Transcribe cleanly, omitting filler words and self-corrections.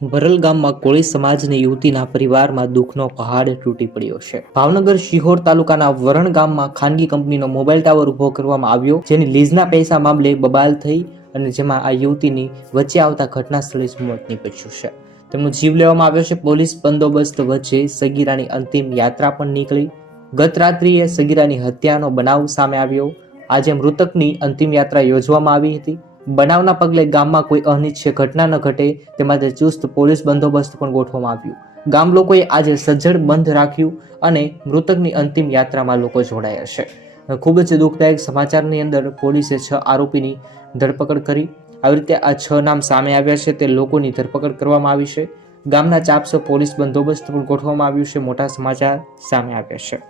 વરલ ગામમાં કોળી સમાજની યુવતીના પરિવારમાં દુઃખનો પહાડ તૂટી પડ્યો છે. ભાવનગર શિહોર તાલુકાના વરણ ગામમાં ખાનગી કંપનીનો મોબાઈલ ટાવર ઉભો કરવામાં આવ્યો, જેની લીઝના પૈસા મામલે બબાલ થઈ અને જેમાં આ યુવતીની વચ્ચે આવતા ઘટના સ્થળે જ મોત નીપજ્યું છે. તેમનો જીવ લેવામાં આવ્યો છે. પોલીસ બંદોબસ્ત વચ્ચે સગીરાની અંતિમ યાત્રા પણ નીકળી. ગત રાત્રિએ સગીરાની હત્યાનો બનાવ સામે આવ્યો. આજે મૃતકની અંતિમ યાત્રા યોજવામાં આવી હતી. બનાવના પગલે ગામમાં કોઈ અનિચ્છનીય ઘટના ન ઘટે તે માટે ચુસ્ત પોલીસ બંદોબસ્ત પણ ગોઠવવામાં આવ્યું. ગામ લોકોએ આજે સજ્જડ બંધ રાખ્યું અને મૃતકની અંતિમ યાત્રામાં લોકો જોડાયા છે. ખૂબ જ દુઃખદાયક સમાચારની અંદર પોલીસે 6 આરોપીની ધરપકડ કરી. આવી રીતે આ 6 નામ સામે આવ્યા છે તે લોકોની ધરપકડ કરવામાં આવી છે. ગામના ચાપસો પોલીસ બંદોબસ્ત પણ ગોઠવવામાં આવ્યું છે. મોટા સમાચાર સામે આવ્યા છે.